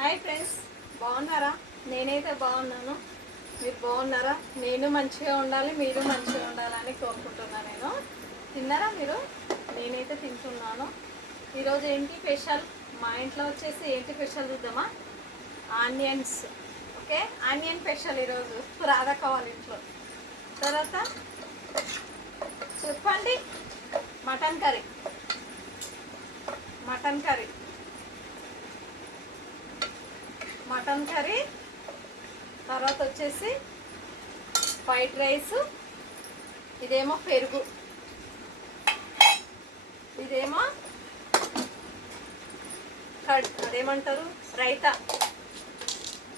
Hi friends, బాగున్నారా? నేనైతే బాగున్నాను. మీరు బాగున్నారా? నేను మంచిగా ఉండాలి, మీరు మంచిగా ఉండాలని కోరుకుంటున్నాను. నేను తిన్నారా మీరు? నేనైతే తింటున్నాను. ఈరోజు ఏంటి స్పెషల్? మా ఇంట్లో వచ్చేసి ఏంటి స్పెషల్ చూద్దామా? ఆనియన్స్. ఓకే, ఆనియన్ స్పెషల్ ఈరోజు రాధక్క వాళ్ళ ఇంట్లో. తర్వాత చెప్పండి. Mutton curry. Mutton curry mutton curry తర్వాత వచ్చేసి వైట్ రైస్. ఇదేమో పెరుగు, ఇదేమో అదేమంటారు, రైతా,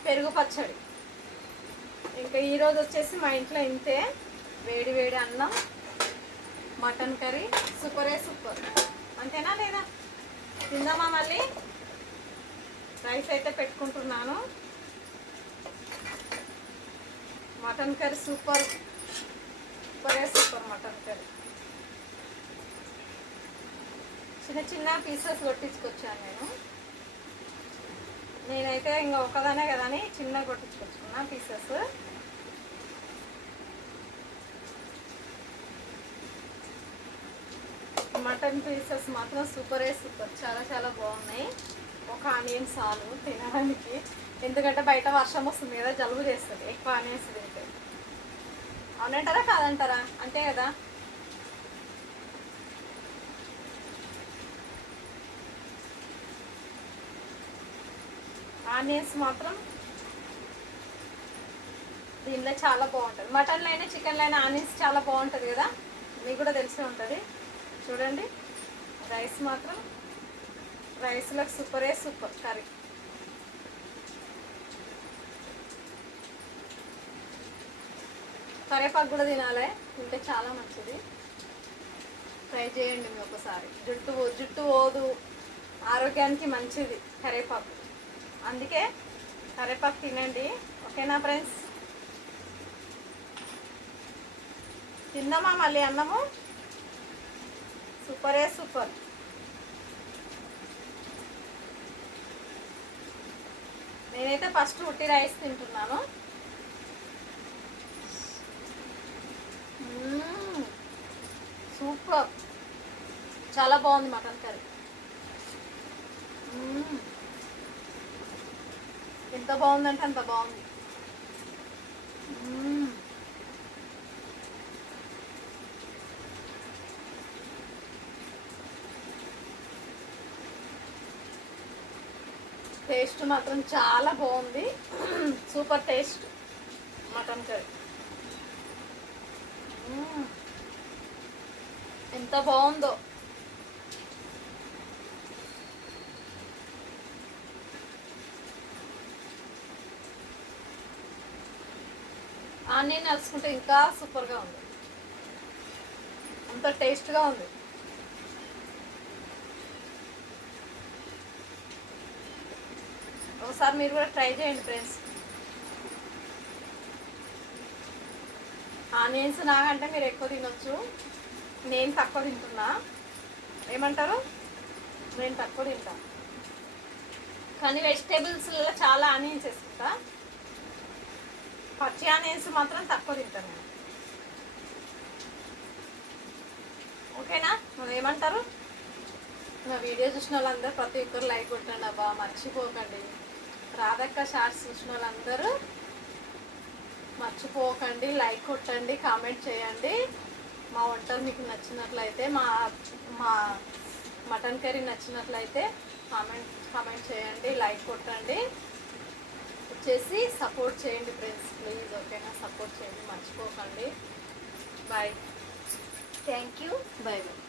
పెరుగు పచ్చడి. ఇంకా ఈరోజు వచ్చేసి మా ఇంట్లో ఇంతే. వేడి వేడి అన్నం, మటన్ కర్రీ, సూపరే సూపర్. అంతేనా లేదా? తిందామా? మళ్ళీ రైస్ అయితే పెట్టుకుంటున్నాను. మటన్ కర్రీ సూపర్, సూపరే సూపర్. మటన్ కర్రీ చిన్న చిన్న పీసెస్ కొట్టించుకొచ్చాను నేనైతే ఇంకా ఒకదానే కదా అని చిన్నగా కొట్టించుకొచ్చుకున్నా పీసెస్. మటన్ పీసెస్ మాత్రం సూపరే సూపర్, చాలా చాలా బాగున్నాయి. ఒక ఆనియన్ చాలు తినడానికి, ఎందుకంటే బయట వర్షం వస్తుంది కదా, జలుబు చేస్తుంది ఎక్కువ ఆనియన్స్ తింటే. అవునంటారా కాదంటారా? అంతే కదా. ఆనియన్స్ మాత్రం దీనిలో చాలా బాగుంటుంది. మటన్లో అయినా చికెన్లో అయినా ఆనియన్స్ చాలా బాగుంటుంది కదా, మీకు కూడా తెలిసే ఉంటుంది. చూడండి, రైస్ మాత్రం రైస్లో సూపరే సూపర్ కర్రీ. కరివేపాకు కూడా తినాలి, తింటే చాలా మంచిది. ట్రై చేయండి మీరు ఒకసారి. జుట్టు పోదు, ఆరోగ్యానికి మంచిది కరివేపాకు. అందుకే కరివేపాకు తినండి. ఓకేనా ఫ్రెండ్స్? తిందామా మళ్ళీ అన్నము? సూపరే సూపర్. నేనైతే ఫస్ట్ ఉట్టి రైస్ తింటున్నాను. సూపర్, చాలా బాగుంది మటన్ కర్రీ. ఎంత బాగుందంటే అంత బాగుంది. టేస్ట్ మాత్రం చాలా బాగుంది. Super taste mutton curry. ఎంత బాగుందో. ఆనియన్ నలుసుకుంటే ఇంకా సూపర్గా ఉంది, అంత టేస్ట్గా ఉంది. ఒకసారి మీరు కూడా ట్రై చేయండి ఫ్రెండ్స్. ఆనియన్స్ నాకంటే మీరు ఎక్కువ తినొచ్చు, నేను తక్కువ తింటున్నా. ఏమంటారు? నేను తక్కువ తింటా, కానీ వెజిటేబుల్స్లో చాలా ఆనియన్స్ వేసుకుంటా. పచ్చి ఆనియన్స్ మాత్రం తక్కువ తింటాను నేను. ఓకేనా? మనం ఏమంటారు? నా వీడియో చూసిన వాళ్ళందరూ ప్రతి ఒక్కరు లైక్ కొట్టండి అబ్బా, మర్చిపోకండి. రాధక్క షార్ట్స్ చూసిన వాళ్ళందరూ మర్చిపోకండి, లైక్ కొట్టండి, కామెంట్ చేయండి. మా వంటలు మీకు నచ్చినట్లయితే, మా మా మటన్ కర్రీ నచ్చినట్లయితే కామెంట్ చేయండి, లైక్ కొట్టండి, వచ్చేసి సపోర్ట్ చేయండి ఫ్రెండ్స్ ప్లీజ్. ఓకేనా? సపోర్ట్ చేయండి, మర్చిపోకండి. Bye. Thank you. Bye bye.